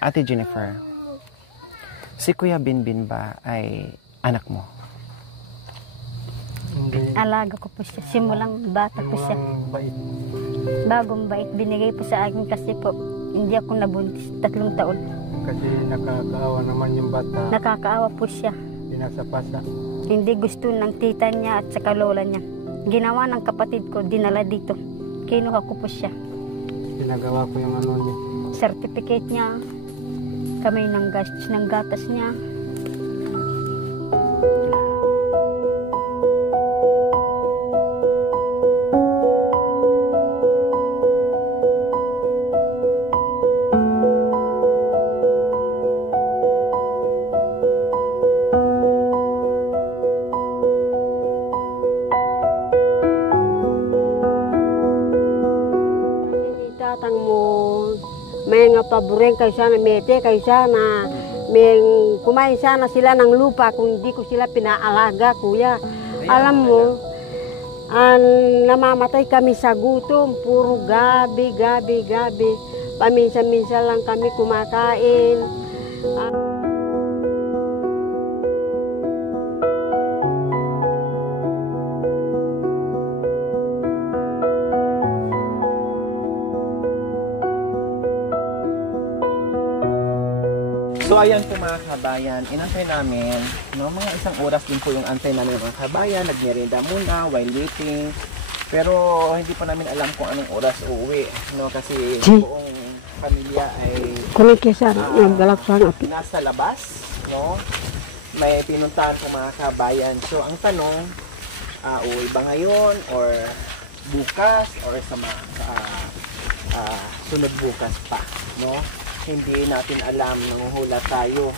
Ate Jennifer, si Kuya Binbin ba ay anak mo? Hindi. Alaga ko po siya. Simulang bata po siya. Bait. Bagong bait. Binigay po sa akin kasi po hindi ako nabuntis. 3 taon. Kasi nakakaawa naman yung bata. Nakakaawa po siya. Pinasapasa. Hindi gusto ng tita niya at saka lola niya. Ginawa ng kapatid ko, dinala dito. Kinuha ko po siya. Pinagawa ko yung ano niya. Certificate niya. Kamay ng gastos ng gatas niya. Tatang mo may nga paboreng kayo sana, mete kayo sana, may kumain sana sila ng lupa kung hindi ko sila pinaalaga, kuya. Alam mo, namamatay kami sa gutom, puro gabi. Paminsan-minsan lang kami kumakain. So ayan po mga kabayan, inantay namin, no, mga 1 oras din po yung antay namin mga kabayan, nagmerienda muna while waiting. Pero hindi pa namin alam kung anong oras uuwi, no, kasi buong pamilya ay nasa labas, no. May pinuntahan po mga kabayan. So ang tanong, uuwi ba ngayon or bukas or sa sunod bukas pa, no? Hindi natin alam, nanguhula tayo.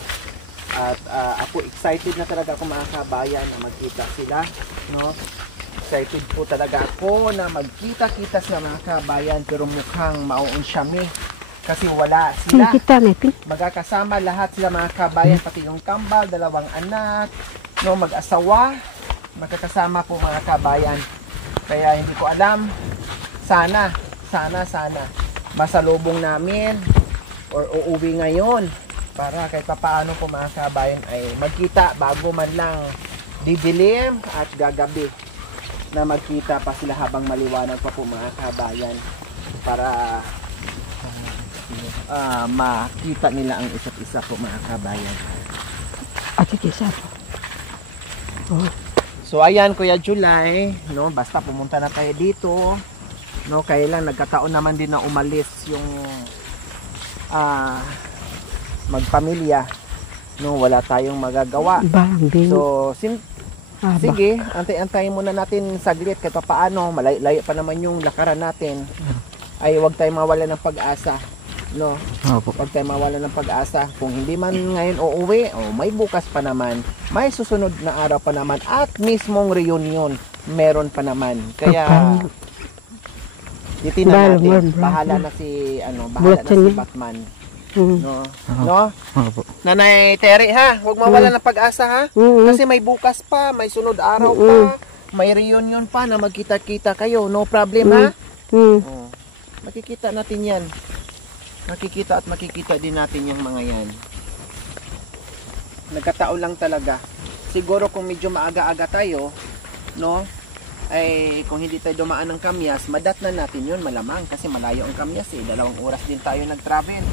At ako excited na talaga ako mga kabayan na magkita sila, no? Excited po talaga ako na magkita-kita sa mga kabayan, pero mukhang mauunsyami kasi wala sila. Magkakasama lahat sila mga kabayan, pati yung kambal, 2 anak, no, mag-asawa, magkakasama po mga kabayan. Kaya hindi ko alam, sana masalubong namin or uuwi ngayon para kahit papaano po mga kabayan ay magkita bago man lang didilim at gagabi, na magkita pa sila habang maliwanag pa po mga kabayan para makita nila ang isa't isa po mga kabayan. At isa po. So ayan Kuya July, no, basta pumunta na tayo dito, no, kailan nagkataon naman din na umalis yung magpamilya, no, wala tayong magagawa. So sige, antay-antayin muna natin saglit kahit paano, malayo pa naman yung lakaran natin. Ay huwag tayong mawalan ng pag-asa, no. Huwag tayong mawalan ng pag-asa. Kung hindi man ngayon uuwi, may bukas pa naman, may susunod na araw pa naman, at mismong reunion meron pa naman. Kaya titin na natin, bahala na si Batman, no. No? Nanay Terry ha, huwag mawala ng pag-asa ha, kasi may bukas pa, may sunod araw pa, may reunion pa na magkita-kita kayo, no problem ha. Makikita natin yan, makikita din natin yung mga yan. Nagkataon lang talaga, siguro kung medyo maaga-aga tayo, no, ay kung hindi tayo dumaan ng Kamyas, madatnan natin yun malamang kasi malayo ang Kamyas 2 oras din tayo nag-travel.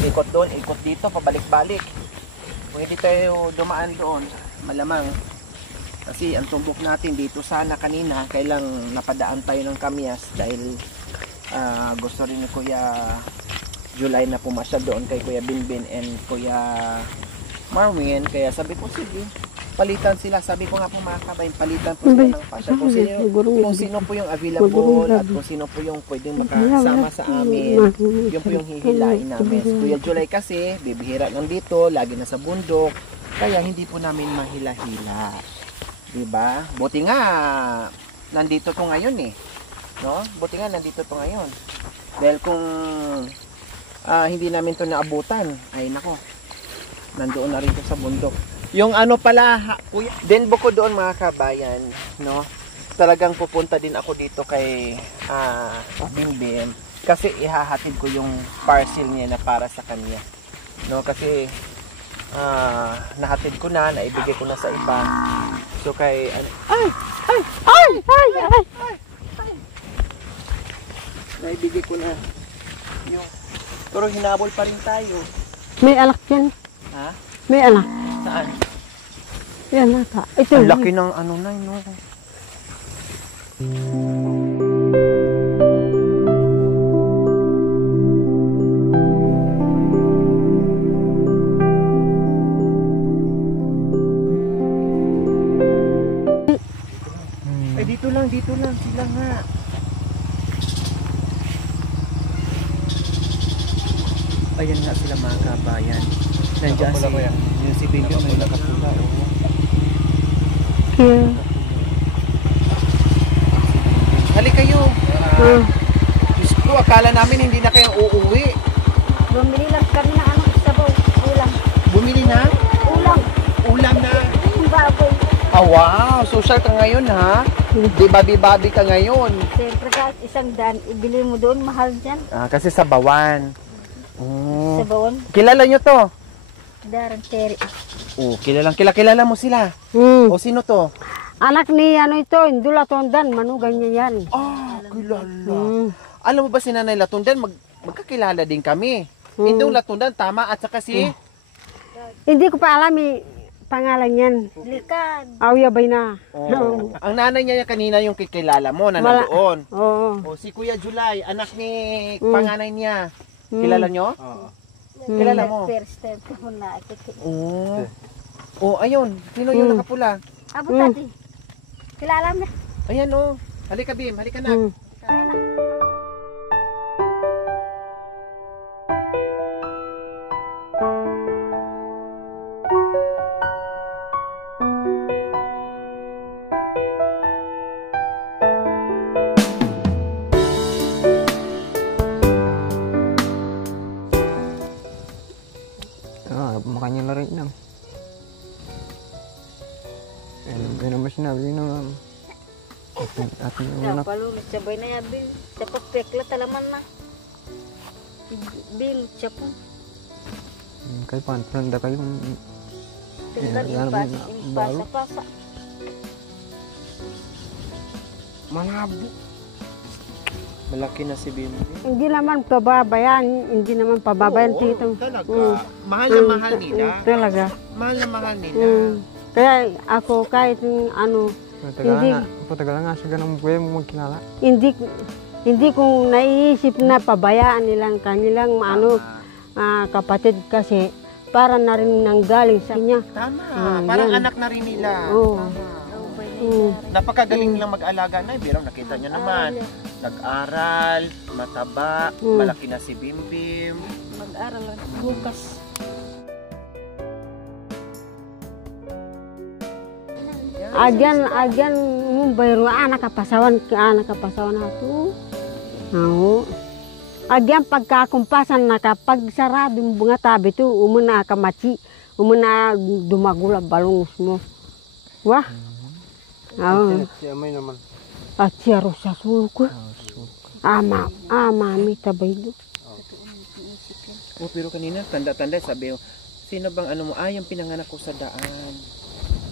Ikot doon, ikot dito, pabalik-balik. Kung hindi tayo dumaan doon, malamang kasi ang tumbok natin dito sana kanina, kailang napadaan tayo ng Kamyas dahil gusto rin ni Kuya July na pumasya doon kay Kuya Binbin and Kuya Marwin, kaya sabi ko sige, palitan sila. Sabi ko nga po mga kabayan, palitan po sila ng pasya. Kung sino po yung available at kung sino po yung pwedeng makasama sa amin, yun po yung hihilain namin. Kuya July kasi, bibihira lang dito, lagi na sa bundok, kaya hindi po namin mahila-hila. Diba? Buti nga, nandito to ngayon eh. No? Buti nga, nandito to ngayon. Dahil kung hindi namin to naabutan, ay nako, nandoon na rin to sa bundok. Yung ano pala, kuya, din bukod doon mga kabayan, no, talagang pupunta din ako dito kay Binbin Kasi ihahatid ko yung parcel niya na para sa kanya. No, kasi nahatid ko na, naibigay ko na sa iba. So kay naibigay ko na yung, pero hinabol pa rin tayo. May alak yan. Ha? May alak. Saan? Yan nata. Ito. Ang laki ng ano na, no? Ay, dito lang sila nga. Ayan nga sila mga kabayan. Nandiyan yung si Bilyo may nakapula. Here. Halika kayo. Diyos ko, akala namin hindi na kayo uuwi. Bumili lang kami ng ano, sabaw, ulam. Bumili na? Ulam, Ulam na. yung baboy. Ah, wow. Social ka ngayon, ha? Di babi-babi ka ngayon. Siyempre kahit isang daan, ibili mo doon, mahal dyan. Ah, kasi sa Bawan. Oh. Sabawon, Kilala nyo to? darang teri. Oh, kilala mo sila. O sino to? Anak ni ano ito, Indula Tondan, manugang niya yan. Ah, kilala. Alam mo ba si Nanay Latundan, magkakilala din kami. Indong Latundan, tama, at saka si... Hindi ko pa alam pangalan yan. Likad. Awyabay na. Oh. Ang nanay niya kanina yung kikilala mo na nandoon. Oo. O si Kuya July, anak ni panganay niya. Kilala nyo? Kilala mo? First time ko na ikikita. Oo. Oh, ayun. Sino yung nakapula? Abo tati, kilala mo. Ayan oh. Halika Bim, halika na. Kaya na. Makanya na rin na. Ano naman sinabi na ating anak. Kapalo, sabay na yabil. Dapat pekla talaman na. Bil, siya po. Kay pantranda kayo. Tingnan Yan, impasa-pasa. Malabo. Malaki na si Bim. Hindi naman pababayan, Oo, tito. talaga. Mahal na mahal nila. Talaga. Mahal na mahal nila. Kaya ako kahit ano, Patagal nga sa ganang buhay mo magkilala. hindi ko naiisip na pabayaan nilang kanilang kapatid kasi para na rin nanggaling sa kanya. Tama. Parang yan. anak na rin nila. Oo. Napakagaling lang mag-alaga na. Pero nakita nyo naman. Nag-aral, mataba, malaki na si Bim Bim. Mag-aral lang bukas. Agyan yung bayro anak kapasawan ato. Oo. Agyan pagkakumpasan na kapag sarado yung bunga tabi to, umuna kamachi, umuna dumagula balong mo. Wah. Oo. Siya may naman. At siya ro sa suko. Mami tabay do. Oh, pero kanina, tanda-tanda, sabi mo, sino bang ano mo? Yung pinanganak ko sa daan.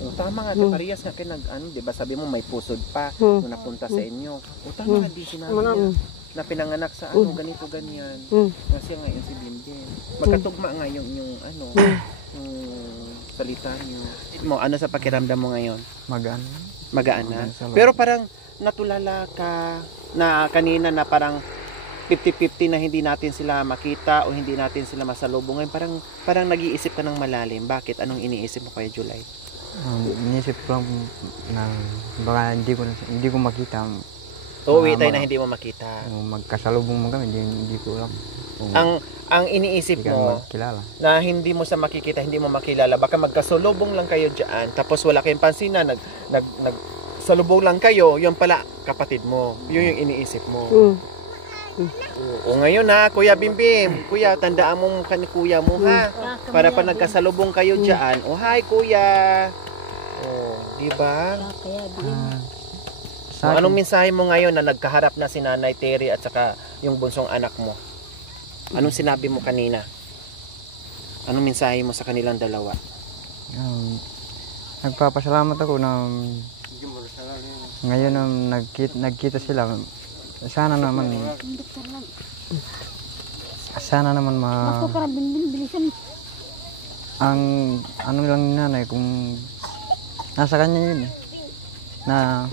O, tama nga, parehas nga kayo di ba sabi mo may pusod pa nung napunta sa inyo. O, tama nga din sinabi niya na pinanganak sa ganito, ganyan. Kasi nga yun si Bimbim. Magkatugma nga yung yung salita niyo. Ano sa pakiramdam mo ngayon? Magaan. Magaan na. Pero parang natulala ka na kanina na parang 50-50 na hindi natin sila makita o hindi natin sila masalubong. Ngayon parang nag-iisip ka ng malalim. Bakit? Anong iniisip mo kay July? Inisip ko lang na baka hindi ko makita. Uuwi tayo na hindi mo makita. Magkasalubong mo kami, hindi ko lang. Ang iniisip mo makilala. na hindi mo sa makikita, hindi mo makilala, baka magkasalubong lang kayo diyan, tapos wala kayong pansin na nagsalubong lang kayo, yung pala kapatid mo. Yun yung iniisip mo. O ngayon ha, Kuya Bimbim, Kuya, tandaan mo ni Kuya mo ha. Para pa nagkasalubong kayo diyan. O hi Kuya. O, di ba? Kaya Sa Anong akin, mensahe mo ngayon na nagkaharap na si Nanay Terry at saka yung bunsong anak mo? Anong sinabi mo kanina? Anong mensahe mo sa kanilang dalawa? nagpapasalamat ako na ngayon nagkita sila. Sana naman ang ano lang ni nanay kung nasa kanya yun na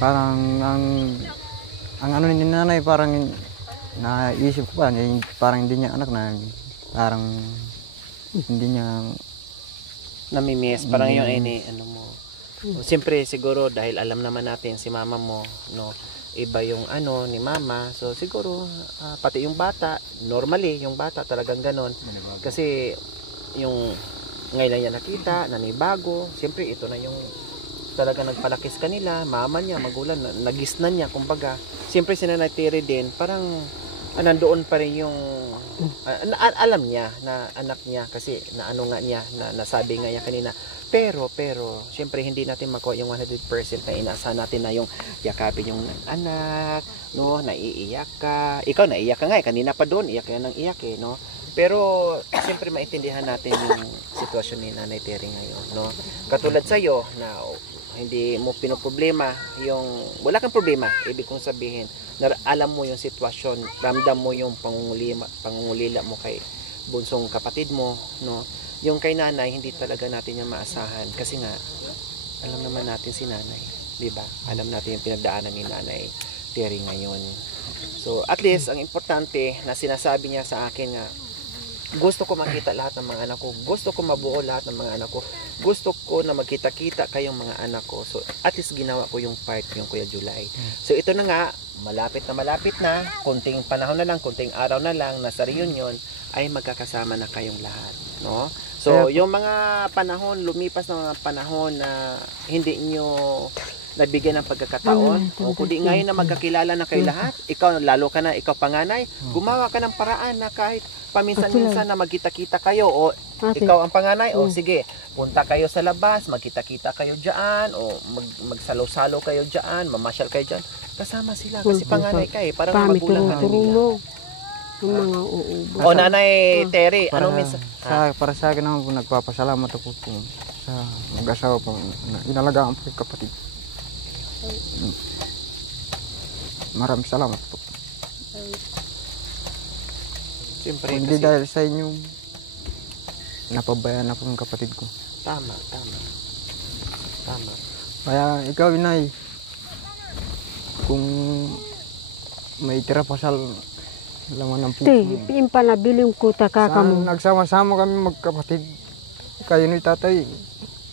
parang ang ano ni nanay parang naisip ko parang hindi niya anak na parang hindi niya Namimiss, parang yun ay ano mo. Siyempre siguro dahil alam naman natin si mama mo, no, iba yung ano ni mama. So siguro pati yung bata, normally yung bata talagang ganon. Kasi yung ngayon lang niya nakita, nanibago, siyempre ito na yung talaga nagpalakis kanila, mama niya, magulang, nagisnan niya, kumbaga. Siyempre si Nanay Terry din, parang nandoon pa rin yung alam niya na anak niya kasi na ano nga niya na nasabi nga niya kanina, pero syempre hindi natin makuha yung 100% na inaasahan natin na yung yakapin yung anak, no, naiiyak ka, ikaw naiiyak ka nga kanina pa doon, iyak ka ng iyak no, pero syempre maintindihan natin yung sitwasyon ni Nanay Terry ngayon, no, katulad sa'yo na hindi mo pinoproblema yung wala kang problema, ibig kong sabihin na alam mo yung sitwasyon, ramdam mo yung pangungulila mo kay bunsong kapatid mo, no, yung kay nanay hindi talaga natin yung maasahan kasi nga alam naman natin si nanay, di ba, alam natin yung pinagdaanan ni Nanay Terry ngayon. So at least ang importante na sinasabi niya sa akin nga, gusto ko makita lahat ng mga anak ko. Gusto ko mabuo lahat ng mga anak ko. Gusto ko na magkita-kita kayong mga anak ko. So, at least ginawa ko yung part yung Kuya July. So, ito na nga, malapit na. Kunting panahon na lang, kunting araw na lang, nasa reunion, ay magkakasama na kayong lahat. No? So, yung mga panahon, lumipas na mga panahon na hindi nyo nabigyan ng pagkakataon, o kundi ngayon na magkakilala na kayo lahat, ikaw, lalo ka na, ikaw panganay, gumawa ka ng paraan na kahit paminsan-minsan na magkita-kita kayo, o ikaw ang panganay, o sige, punta kayo sa labas, magkita-kita kayo dyan, o magsalo-salo kayo dyan, mamasyal kayo dyan, kasama sila, kasi panganay kayo, parang magulang ka nila. Yung mga uubo. O Nanay Terry, anong minsan? para sa akin naman po nagpapasalamat ako po sa mag-asawa po na inalagaan po yung kapatid. Maraming salamat po. Siyempre, Hindi kasi dahil sa inyo napabayaan ako ng kapatid ko. tama. Kaya ikaw, inay, kung may tira pa sa laman ng puso mo, Yung panabiling ko taka mo. nagsama-sama kami magkapatid. Kayo ni tatay,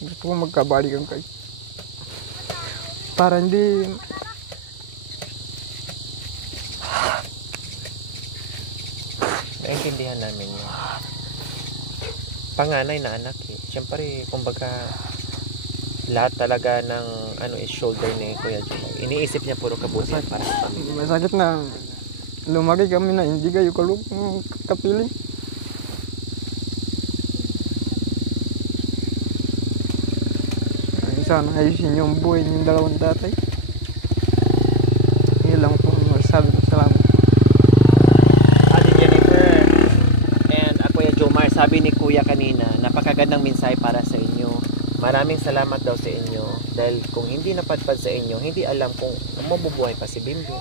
gusto ko magkabalikan kayo. Para hindi naintindihan namin yun. Panganay na anak eh. Siyempre, kumbaga, lahat talaga ng is shoulder ni Kuya July. Iniisip niya puro kabuti para sa pamilya. masakit na lumaki kami na hindi kayo kapiling. Sana ayusin yung buhay ng dalawang tatay. Yun lang po ang masasabi ko. Salamat. Ate Jennifer and Kuya Jomar, sabi ni Kuya kanina, napakagandang mensahe para sa inyo. Maraming salamat daw sa inyo dahil kung hindi napadpad sa inyo, hindi alam kung mabubuhay pa si Bimbi.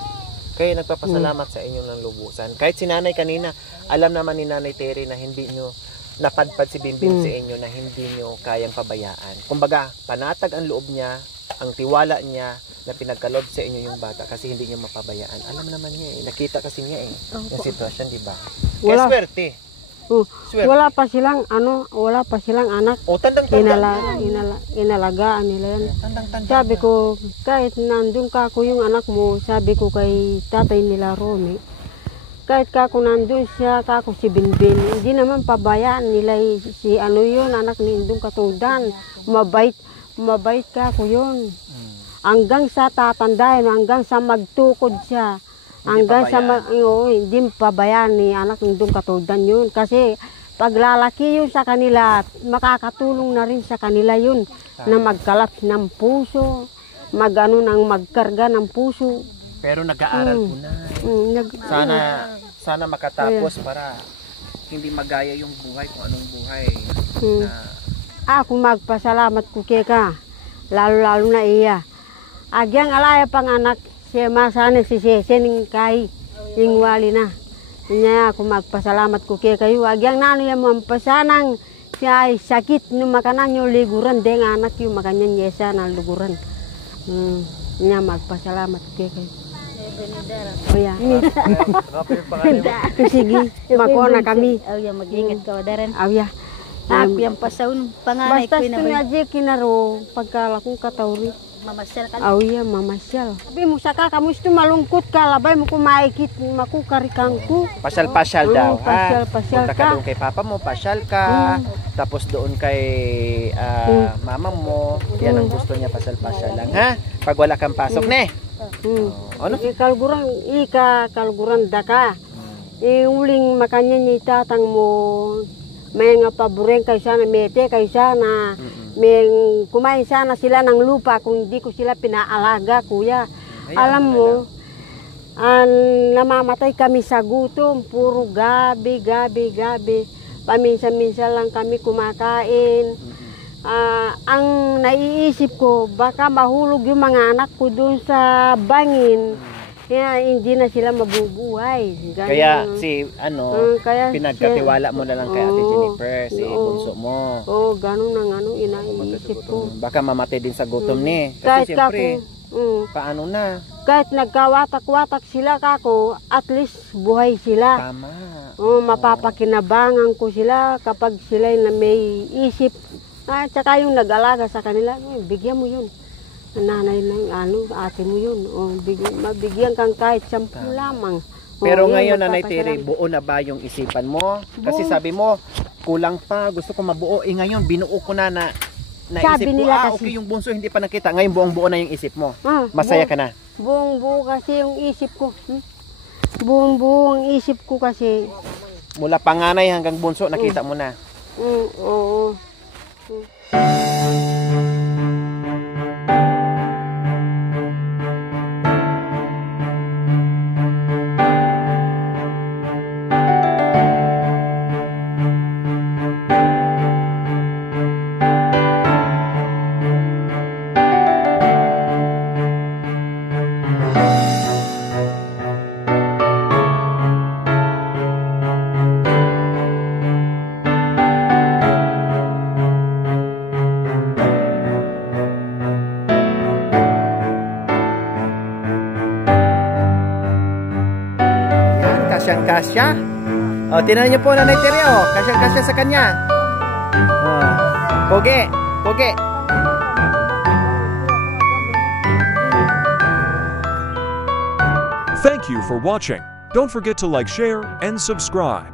Kaya nagpapasalamat sa inyo ng lubusan. Kahit si nanay kanina, alam naman ni Nanay Terry na hindi nyo napadpad si Bimbim sa inyo, na hindi nyo kayang pabayaan. Kumbaga, panatag ang loob niya, ang tiwala niya na pinagkaloob sa inyo yung bata kasi hindi nyo mapabayaan. Alam naman niya eh, nakita kasi niya eh, yung sitwasyon, di ba? Kaya swerte. Swerte. Wala pa silang anak. O, tandang-tanda. Inalagaan nila yan. Tandang-tanda. Sabi ko, kahit nandun ka ako yung anak mo, sabi ko kay tatay nila Romy, kahit kako nandun siya, kako si Binbin, hindi naman pabayaan nila si ano yun, anak ni Indong Katudan. Mabait kako yun. Hanggang sa tatandahin, hanggang sa magtukod siya. Hanggang sa hindi pabayaan ni anak ni Indong Katudan yun. Kasi paglalaki yun sa kanila, makakatulong na rin sa kanila yun na magkalap ng puso, magkarga ng puso. Pero nag-aaral po na. Sana makatapos para hindi magaya yung buhay kung anong buhay na Ako magpasalamat ko kay ka, lalo na iya. Agyang alaya pang anak, siya masana si Sening kay ingwali na. Nya ako magpasalamat ko kay kayo. Agyang nano yung mampasanang siya ay sakit no makanan yung liguran deng anak yung makanyan yesa na liguran. Nya magpasalamat ko kay kayo. Oh ya. Sige, makuha na kami. Aw ya mag-ingat ka daran. Aw ya. Ako yung pasaon panganay ko Basta na ito na di kinaro pagkalakong katawri. mamasyal ka. Aw ya, mamasyal. Sabi mo saka kamusta malungkot ka, labay mo kumaikit, makukarikang ko. pasyal-pasyal daw, ha? Pasyal-pasyal Punta ka ka. doon kay papa mo, pasyal ka. Tapos doon kay mama mo. Yan ang gusto niya, pasyal-pasyal lang, ha? Pag wala kang pasok, ne? Ano? Kalguran daka. Uling makanya ni tatang mo may nga paboreng kayo sana mete kayo sana may kumain sana sila ng lupa kung hindi ko sila pinaalaga kuya. Alam mo namamatay kami sa gutom, puro gabi. Paminsan-minsan lang kami kumakain. Ang naiisip ko, baka mahulog yung mga anak ko doon sa bangin. Kaya hindi na sila mabubuhay. Ganun. Kaya Kaya pinagkatiwala mo na lang kay Ate Jennifer, si bunso mo. Oo, ganun ang inaisip ko. Baka mamatay din sa gutom ni. Kahit Kasi siyempre, kako, paano na? kahit nagkawatak-watak sila kako, at least buhay sila. Tama. Mapapakinabangan ko sila kapag sila na may isip. Tsaka yung nag-alaga sa kanila, bigyan mo yun. Nanay ng ate mo yun. Mabigyan kang kahit 10 lamang. Pero yun, ngayon, Nanay magpapasalamat. Tere, buo na ba yung isipan mo? Kasi sabi mo, kulang pa, gusto ko mabuo. Ngayon, binuo ko na naisip Sabi ko, nila kasi- okay, yung bunso hindi pa nakita. Ngayon, buong buo na yung isip mo. Masaya ka na. Buong-buo kasi yung isip ko. Buong-buo ang isip ko kasi. Mula panganay hanggang bunso, nakita mo na. Oo. Kasyang-kasya. O, tinan niyo po, Nanay Tere, o. Kasyang-kasya sa kanya. O, pogi. Thank you for watching. Don't forget to like, share, and subscribe.